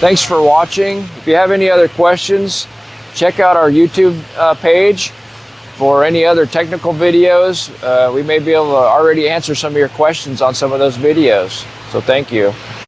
Thanks for watching. If you have any other questions, check out our YouTube page for any other technical videos. We may be able to already answer some of your questions on some of those videos. So thank you.